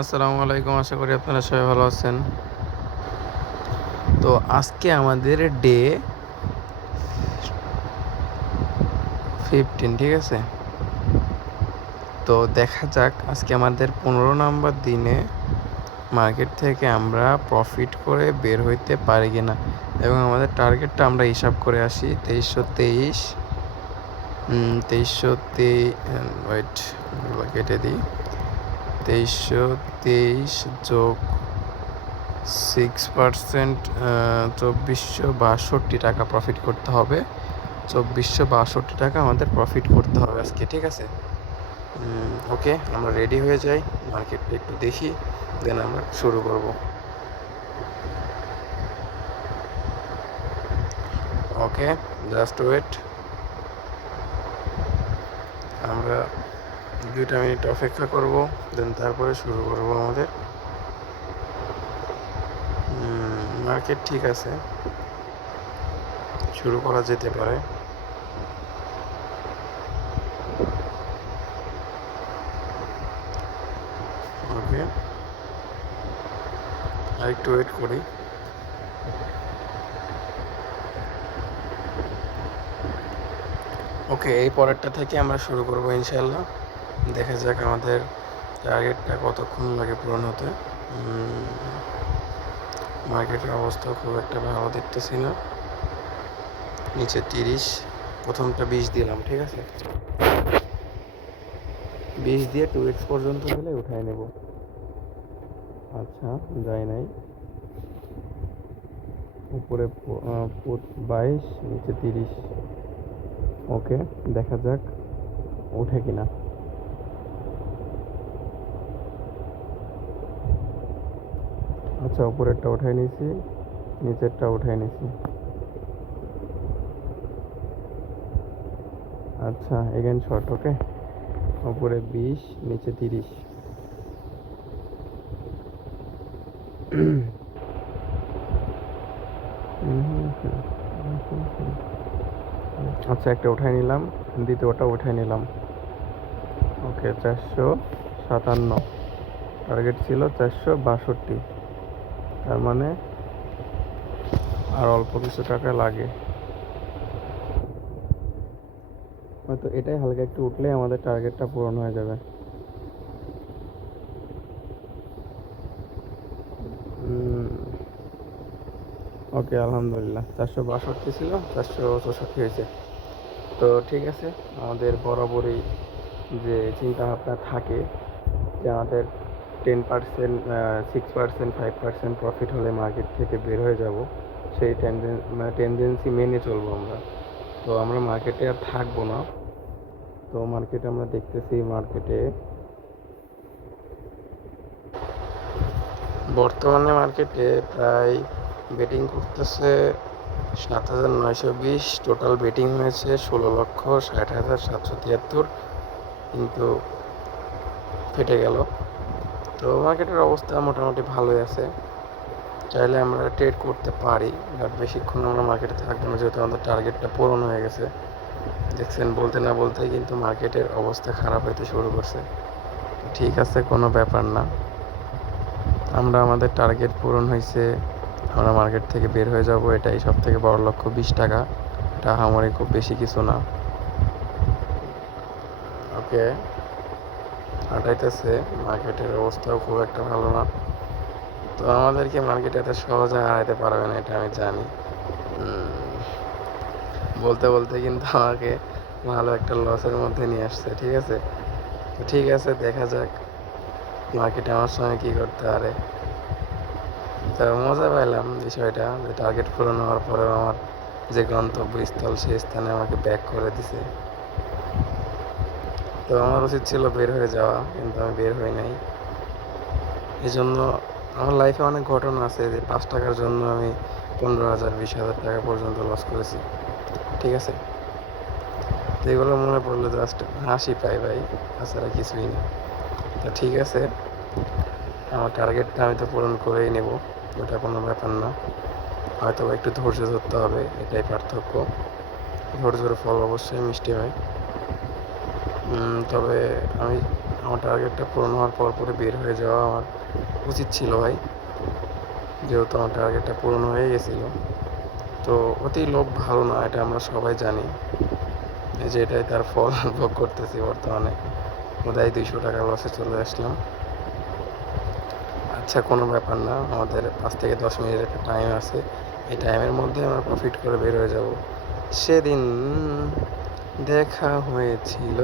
আসসালামু আলাইকুম, আশা করি আপনারা সবাই ভালো আছেন। তো আজকে আমাদের ডে 15, ঠিক আছে? তো দেখা যাক আজকে আমাদের 15 নাম্বার দিনে মার্কেট থেকে আমরা প্রফিট করে বের হইতে পারি কিনা, এবং আমাদের টার্গেটটা আমরা হিসাব করে আসি 2323। 2323, ওয়েট, কেটে দিই। 2323 যোগ 6%, 2462 টাকা প্রফিট করতে হবে। 2462 টাকা আমাদের প্রফিট করতে হবে আজকে, ঠিক আছে? ওকে, আমরা রেডি হয়ে যাই, মার্কেটটা একটু দেখি, দেন আমরা শুরু করব। ওকে, জাস্ট ওয়েট, আমরা 2 মিনিট অপেক্ষা করব, দেন তারপরে শুরু করব আমাদের মার্কেট। ঠিক আছে, শুরু করা যেতে পারে। ওকে, আর একটু ওয়েট করি। ওকে, এই পরেরটা থেকে আমরা শুরু করব ইনশাল্লাহ। দেখা যাক আমাদের টার্গেটটা কতক্ষণ লাগে পূরণ হতে। মার্কেটের অবস্থা খুব একটা ভালো দেখতেছি না। নিচে 30, প্রথমটা 20 দিলাম, ঠিক আছে? 20 দিয়ে 2x পর্যন্ত গেলে উঠায় নেব। আচ্ছা, যায় নাই। উপরে 22, নিচে 30। ওকে, দেখা যাক ওঠে কিনা। আচ্ছা, উপরেরটা উঠাই নিয়েছি, নিচেরটা উঠাই নিয়েছি। আচ্ছা, এগেন শর্ট। ওকে, উপরে 20, নিচে 30। আচ্ছা, একটা উঠাই নিলাম, দ্বিতীয়টা উঠাই নিলাম। ওকে, 457, টার্গেট ছিল 462, তার মানে আর অল্প কিছু টাকা লাগে। হয়তো এটাই হালকা একটু উঠলে আমাদের টার্গেটটা পূরণ হয়ে যাবে। ওকে, আলহামদুলিল্লাহ, 462 ছিল, 464 হয়েছে। তো ঠিক আছে, আমাদের বরাবরই যে চিন্তা ভাবনা থাকে যে আমাদের 10%, 6%, 5% প্রফিট হলে মার্কেট থেকে বের হয়ে যাব, সেই টেন্ডেন্সি মেনে চলবো আমরা। তো আমরা মার্কেটে আর থাকবো না। তো মার্কেটে আমরা দেখতেছি, মার্কেটে বর্তমানে মার্কেটে প্রায় বেটিং করতেছে 7,920। টোটাল বেটিং হয়েছে 16,60,773, কিন্তু ফেটে গেল। তো মার্কেটের অবস্থা মোটামুটি ভালোই আছে, চাইলে আমরা ট্রেড করতে পারি, বাট বেশিক্ষণ আমরা মার্কেটে থাকবো না, যেহেতু আমাদের টার্গেটটা পূরণ হয়ে গেছে। দেখছেন, বলতে না বলতেই কিন্তু মার্কেটের অবস্থা খারাপ হইতে শুরু করছে। ঠিক আছে, কোনো ব্যাপার না, আমরা আমাদের টার্গেট পূরণ হয়েছে, আমরা মার্কেট থেকে বের হয়ে যাব, এটাই সব থেকে বড় লক্ষ্য। 20 টাকা, এটা আমারই খুব বেশি কিছু না। ওকে, হাঁটাইতেছে, মার্কেটের অবস্থাও খুব একটা ভালো না। তো আমাদেরকে মার্কেটে এত সহজে হারাইতে পারবে না, এটা আমি জানি। বলতে বলতে কিন্তু আমাকে ভালো একটা লসের মধ্যে নিয়ে আসছে, ঠিক আছে? তো ঠিক আছে, দেখা যাক মার্কেটে আমার সঙ্গে কী করতে পারে। তো মজা পাইলাম বিষয়টা, যে টার্গেট পূরণ হওয়ার পরেও আমার যে গন্তব্যস্থল সেই স্থানে আমাকে ব্যাক করে দিছে। তো আমার উচিত ছিল বের হয়ে যাওয়া, কিন্তু আমি বের হই নাই। এই জন্য আমার লাইফে অনেক ঘটনা আছে যে 5 টাকার জন্য আমি 15,000, 20,000 টাকা পর্যন্ত লস করেছি, ঠিক আছে? তো এগুলো মনে পড়লে জাস্ট হাসি পাই ভাই, তাছাড়া কিছুই না। তো ঠিক আছে, আমার টার্গেটটা আমি তো পূরণ করেই নেব, ওটা কোনো ব্যাপার না। হয়তো একটু ধৈর্য ধরতে হবে, এটাই পার্থক্য। ধৈর্যের ফল অবশ্যই মিষ্টি হয়। তবে আমার টার্গেটটা পূরণ হওয়ার পর পরে বের হয়ে যাওয়া আমার উচিত ছিল ভাই, যেহেতু আমার টার্গেটটা পূরণ হয়ে গেছিলো। তো অতি লোভ ভালো না, এটা আমরা সবাই জানি। এই যে এটাই তার ফল ভোগ করতেছি বর্তমানে। বোধহয় 200 টাকা লসে চলে আসলাম। আচ্ছা, কোনো ব্যাপার না, আমাদের 5 থেকে 10 মিনিট একটা টাইম আছে। এই টাইমের মধ্যে আমরা প্রফিট করে বের হয়ে যাব। সেদিন দেখা হয়েছিল,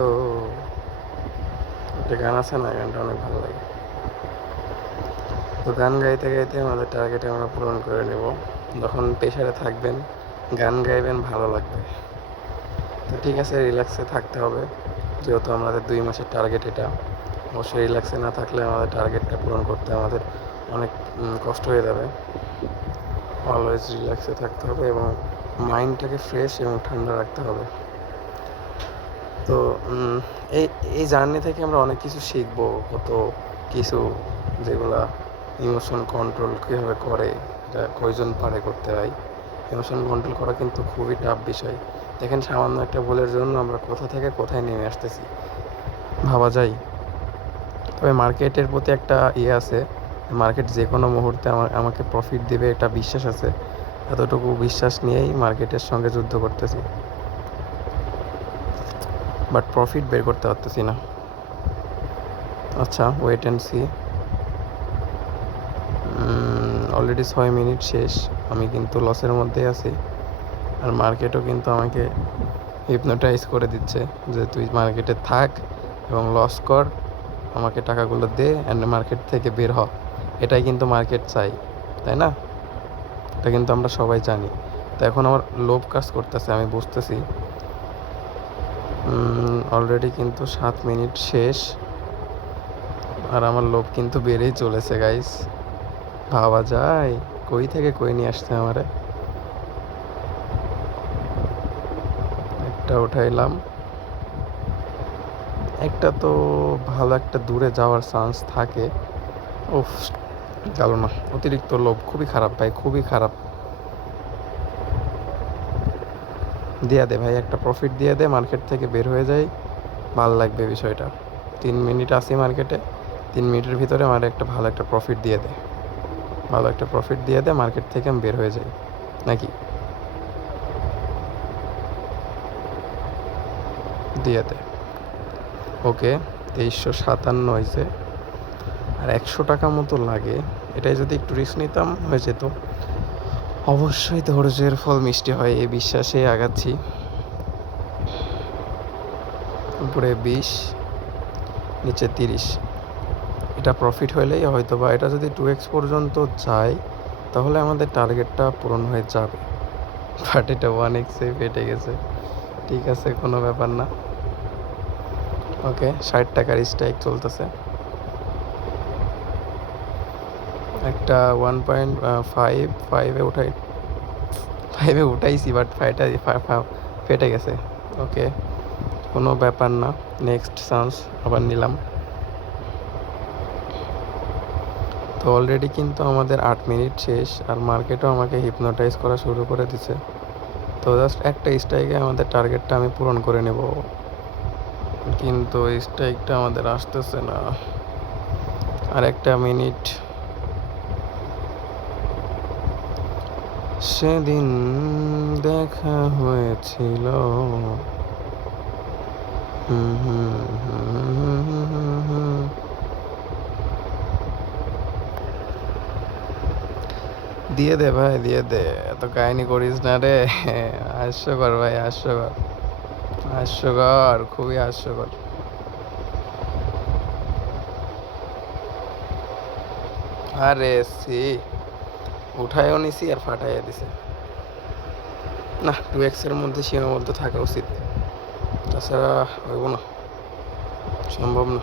একটা গান আছে না, গানটা অনেক ভালো লাগে। তো গান গাইতে গাইতে আমাদের টার্গেটে আমরা পূরণ করে নেব। যখন প্রেশারে থাকবেন, গান গাইবেন, ভালো লাগবে। তো ঠিক আছে, রিল্যাক্সে থাকতে হবে, যেহেতু আমাদের 2 মাসের টার্গেট এটা। অবশ্যই রিল্যাক্সে না থাকলে আমাদের টার্গেটটা পূরণ করতে আমাদের অনেক কষ্ট হয়ে যাবে। অলওয়েজ রিল্যাক্সে থাকতে হবে এবং মাইন্ডটাকে ফ্রেশ এবং ঠান্ডা রাখতে হবে। তো এই এই জার্নি থেকে আমরা অনেক কিছু শিখবো, কত কিছু, যেগুলা ইমোশন কন্ট্রোল কীভাবে করে, এটা কয়জন পারে করতে হয়। ইমোশন কন্ট্রোল করা কিন্তু খুবই টাফ বিষয়। দেখেন, সামান্য একটা ভুলের জন্য আমরা কোথা থেকে কোথায় নেমে আসতেছি, ভাবা যায়। তবে মার্কেটের প্রতি একটা আছে, মার্কেট যে কোনো মুহূর্তে আমাকে প্রফিট দেবে, একটা বিশ্বাস আছে। এতটুকু বিশ্বাস নিয়েই মার্কেটের সঙ্গে যুদ্ধ করতেছি, বাট প্রফিট বের করতে পারতেছি না। আচ্ছা, wait and see. Already 6 minute শেষ, আমি কিন্তু লসের মধ্যেই আছি। আর মার্কেটও কিন্তু আমাকে হিপনোটাইজ করে দিচ্ছে যে তুই মার্কেটে থাক এবং লস কর, আমাকে টাকাগুলো দে অ্যান্ড মার্কেট থেকে বের হ। এটাই কিন্তু মার্কেট চাই, তাই না? এটা কিন্তু আমরা সবাই জানি। তো এখন আমার লোভ কাজ করতেছে, আমি বুঝতেছি। অলরেডি কিন্তু 7 মিনিট শেষ, আর আমার লোভ কিন্তু বেড়েই চলেছে গাইস। ভাবা যায় কই থেকে কই নিয়ে আসছে আমারে। একটা উঠাইলাম, একটা তো ভালো একটা দূরে যাওয়ার চান্স থাকে। উফ, গেল না। অতিরিক্ত লোভ খুবই খারাপ ভাই, খুবই খারাপ। দিয়া দে ভাই, একটা প্রফিট দিয়ে দে, মার্কেট থেকে বের হয়ে যাই, ভাল লাগবে বিষয়টা। 3 মিনিট আসি মার্কেটে, 3 মিনিটের ভিতরে আমার একটা ভালো একটা প্রফিট দিয়ে দে, ভালো একটা প্রফিট দিয়ে দে, মার্কেট থেকে আমি বের হয়ে যাই নাকি। দিয়ে দে। ওকে, 2357 হয়েছে, আর 100 টাকা মতো লাগে। এটাই যদি একটু রিস্ক নিতাম হয়ে যেত। অবশ্যই ধৈর্যের ফল মিষ্টি হয়, এই বিশ্বাসে আগাচ্ছি। উপরে 20, নিচে 30। এটা প্রফিট হলেই হয়তো, বা এটা যদি 2x পর্যন্ত যায় তাহলে আমাদের টার্গেটটা পূরণ হয়ে যাবে। বাট এটা 1x-এ ফেটে গেছে। ঠিক আছে, কোনো ব্যাপার না। ওকে, 60 টাকার স্ট্রাইক চলতেছে। একটা 1.55-এ উঠাই, 5-এ উঠাইছি, বাট ফেটে গেছে। ওকে, কোনো ব্যাপার না, নেক্সট চান্স আবার নিলাম। তো অলরেডি কিন্তু আমাদের 8 মিনিট শেষ, আর মার্কেটও আমাকে হিপনোটাইজ করা শুরু করে দিছে। তো জাস্ট একটা স্ট্রাইকে আমাদের টার্গেটটা আমি পূরণ করে নেব, কিন্তু স্ট্রাইকটা আমাদের আসতেছে না। আর একটা মিনিট। সেদিন দেখা হয়েছিল। দিয়ে দে ভাই, দিয়ে দে, এত কাহিনী করিস না রে। হাস্যকর ভাই, হাস্যকর, হাস্যকর, খুবই হাস্যকর। আরে সি, উঠায়ও নিছি আর ফাটাইয়া দিছে। না, 2x-এর মধ্যে সীমাবদ্ধ থাকা উচিত, তাছাড়া হইব না, সম্ভব না।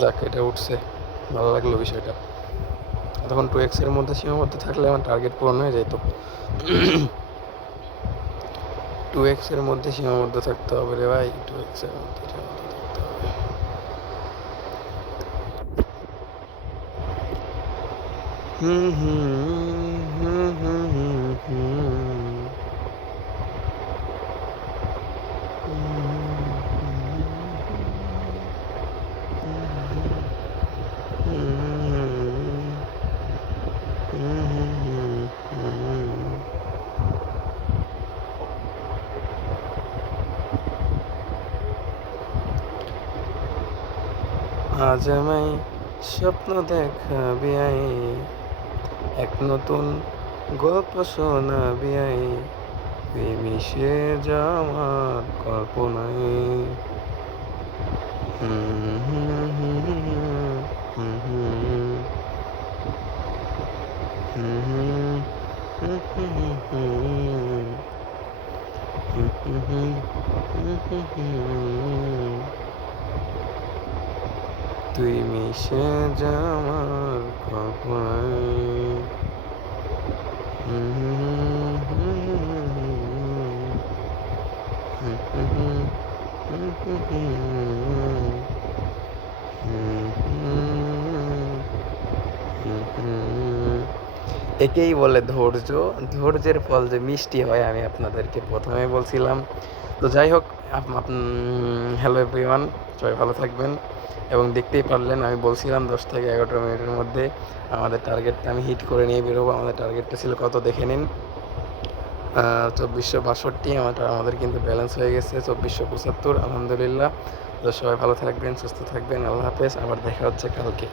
যাক, এটা উঠছে, ভালো লাগলো বিষয়টা। তখন 2x-এর মধ্যে সীমাবদ্ধ থাকলে আমার টার্গেট পূরণ হয়ে যেত। 2x-এর মধ্যে সীমাবদ্ধ থাকতে হবে রে ভাই, 2x-এর মধ্যে সীমাবদ্ধ থাকতে হবে। হুম হুম হুম হুম হুম হুম। আজ আমায় স্বপ্ন দেখাবি আই, এক নতুন গল্প শোনাবি আই, তুই মিশে যা আমার কল্পনায়। হুম হুম হুম হুম হুম হুম হুম হুম হুম তুই মিশে যা আমার কল্পনায়। একেই বলে ধৈর্য। ধৈর্যের ফল যে মিষ্টি হয় আমি আপনাদেরকে প্রথমেই বলছিলাম। তো যাই হোক, হ্যালো এভরিওয়ান, সবাই ভালো থাকবেন। এবং দেখতেই পারলেন আমি বলছিলাম 10 থেকে 11 মিনিটের মধ্যে আমাদের টার্গেটটা আমি হিট করে নিয়ে বেরোবো। আমাদের টার্গেটটা ছিল কত দেখে নিন, 2462। আমাদের কিন্তু ব্যালেন্স হয়ে গেছে 2475, আলহামদুলিল্লাহ। তো সবাই ভালো থাকবেন, সুস্থ থাকবেন, আল্লাহ হাফেজ। আবার দেখা হচ্ছে কালকে।